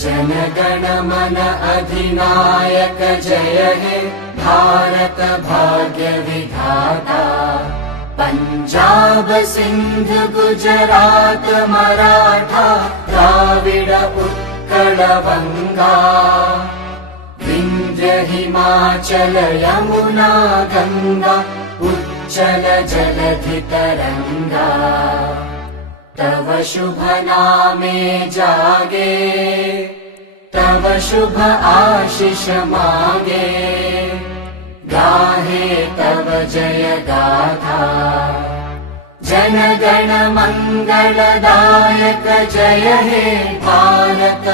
जनगण मन अधिनायक जय हे भारत भाग्य विधाता। पंजाब सिंध गुजरात मराठा द्राविड उत्कल बंगा। विंध्य हिमाचल यमुना गंगा उच्चल जलधि तरंगा। तव शुभ नामे जागे तव शुभ आशीष मागे। गाहे तव जय गाथा जनगण मंगलदायक जय हे भारत